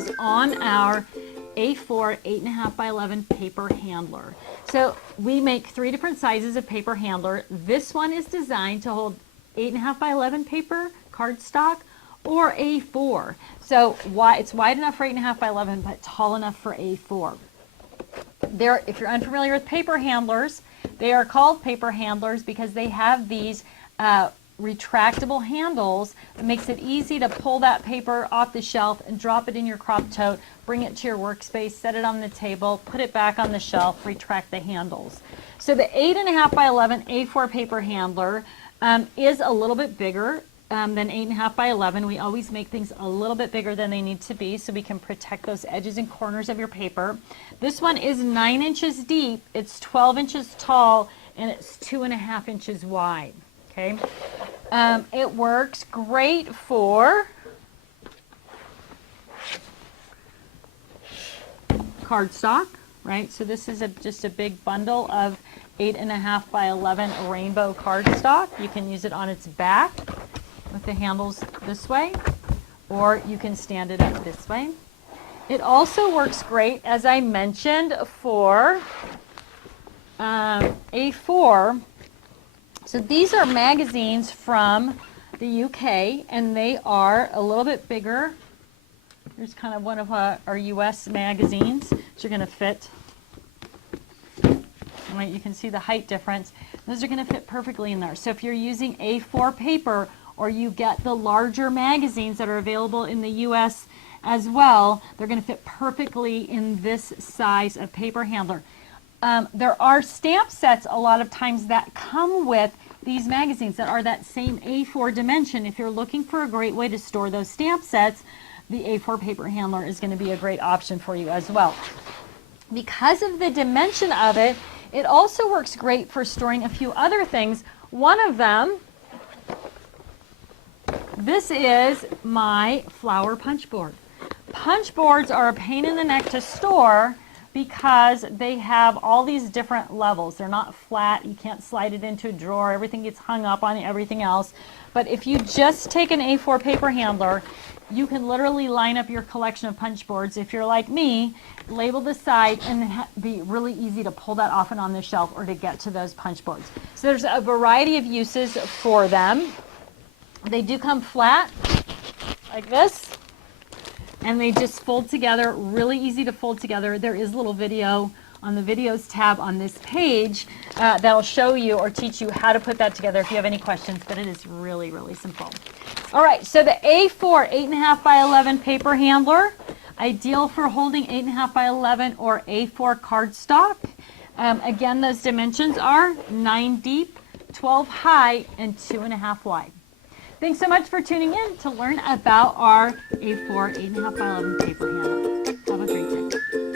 details on our A4 8.5 by 11 paper handler. So we make 3 different sizes of paper handler. This one is designed to hold 8.5 by 11 paper cardstock or A4. So it's wide enough for 8.5 by 11, but tall enough for A4. If you're unfamiliar with paper handlers, they are called paper handlers because they have these retractable handles that makes it easy to pull that paper off the shelf and drop it in your crop tote, bring it to your workspace, set it on the table, put it back on the shelf, retract the handles. So the 8.5 by 11 A4 paper handler is a little bit bigger than 8.5 by 11. We always make things a little bit bigger than they need to be so we can protect those edges and corners of your paper. This one is 9 inches deep, it's 12 inches tall, and it's 2.5 inches wide. Okay, it works great for cardstock, right? So this is just a big bundle of 8.5 by 11 rainbow cardstock. You can use it on its back with the handles this way, or you can stand it up this way. It also works great, as I mentioned, for A4. So these are magazines from the UK, and they are a little bit bigger. Here's kind of one of our US magazines, which are going to fit. Right, you can see the height difference. Those are going to fit perfectly in there. So if you're using A4 paper, or you get the larger magazines that are available in the US as well, they're going to fit perfectly in this size of paper handler. There are stamp sets a lot of times that come with these magazines that are that same A4 dimension. If you're looking for a great way to store those stamp sets, the A4 paper handler is going to be a great option for you as well. Because of the dimension of it, it also works great for storing a few other things. One of them, this is my flower punch board. Punch boards are a pain in the neck to store because they have all these different levels. They're not flat. You can't slide it into a drawer. Everything gets hung up on everything else. But if you just take an A4 paper handler, you can literally line up your collection of punch boards. If you're like me, label the side and be really easy to pull that off and on the shelf or to get to those punch boards. So there's a variety of uses for them. They do come flat like this, and they just fold together, really easy to fold together. There is a little video on the videos tab on this page that'll show you or teach you how to put that together if you have any questions, but it is really, really simple. All right, so the A4 8.5 by 11 paper handler, ideal for holding 8.5 by 11 or A4 cardstock. Again, those dimensions are 9 deep, 12 high, and 2.5 wide. Thanks so much for tuning in to learn about our A4 8.5 by 11 paper handler. Have a great day.